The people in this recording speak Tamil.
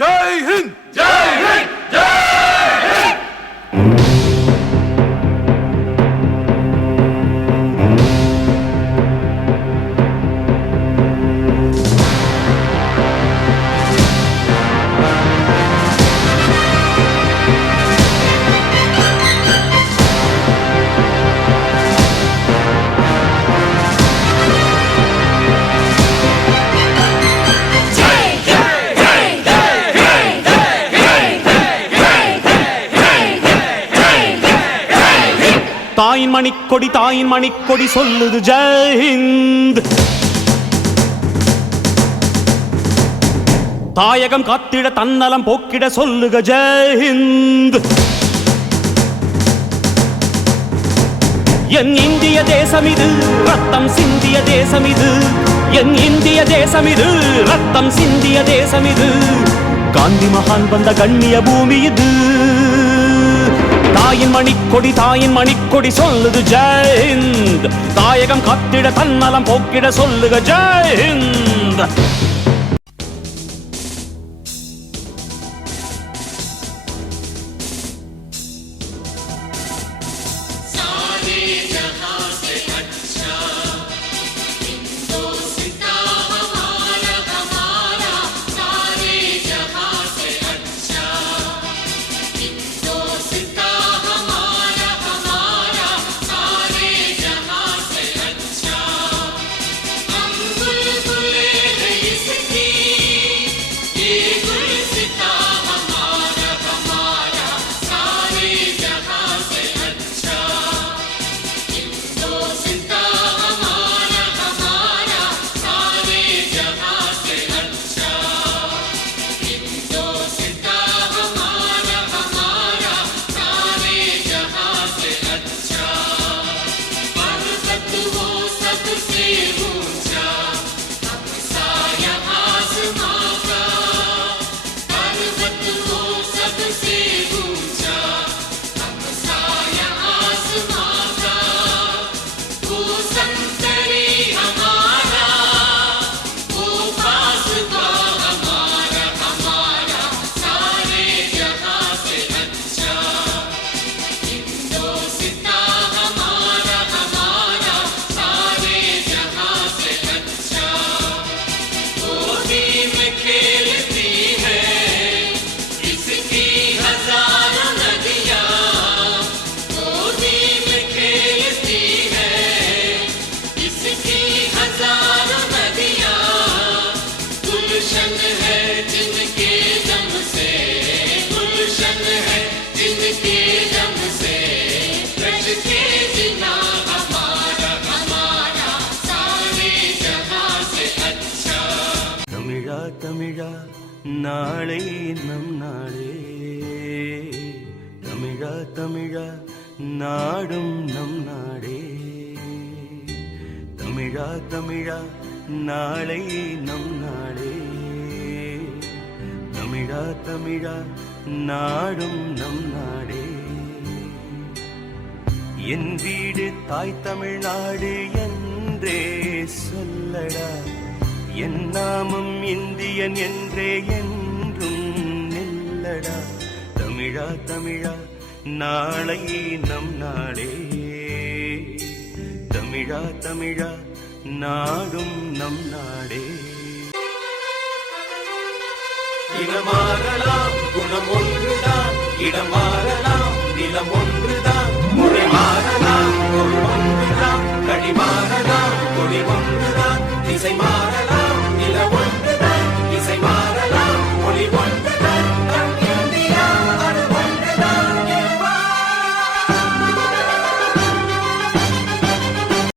जय हिंद जय हिंद जय हिंद। தாயின் மணிக்கொடி தாயின் மணிக்கொடி சொல்லுது ஜெய் ஹிந்த். தாயகம் காத்திட தன்னலம் போக்கிட சொல்லுக ஜெய் ஹிந்த். என் இந்திய தேசம் இது ரத்தம் சிந்திய தேசம் இது. என் இந்திய தேசம் இது ரத்தம் சிந்திய தேசம் இது. காந்தி மகான் வந்த கண்ணிய பூமி இது. தாயின் மணிக்கொடி சொல்லுது ஜெய் ஹிந்த். தாயகம் காத்திட தன்னலம் போக்கிட சொல்லுக ஜெய் ஹிந்த். தமிழா நாளை நம் நாளே. தமிழா நாடும் நம் நாடே. தமிழா நாளை நம் நாடே. தமிழா நாடும் நம் நாடே. என் வீடு தாய் தமிழ்நாடு என்றே சொல்லடா. என் நாமம் இந்தியன் என்றே என்றும் நில்லடா. தமிழா நாளை நம் நாளே. தமிழா நாடும் நம் நாடே. இனமாறலாம் குணம் ஒன்றுதான். இடமாறலாம் நிலம் ஒன்றுதான். மொழி மாறலாம் பொருள் ஒன்றுதான். கடி மாறலாம் கொடி ஒன்றுதான். திசை மாறலாம் நில ஒன்று.